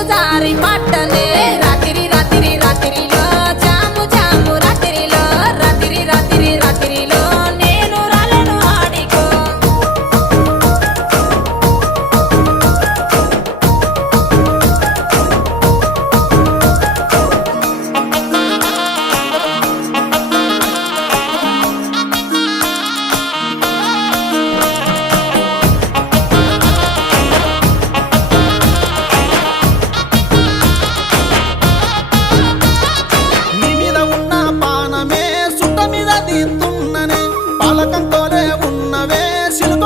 నీరు జారి పట్టనే రాత్రి రాత్రి రాత్రిలో జాము జాము రాత్రిలో రాత్రి రాత్రి రాత్రిలో నేను రాలేను ఆడికో నీ మీద ఉన్న పానమే సుట్ట మీద తీస్తున్ననే పాలకంతోనే ఉన్నవే సిలుక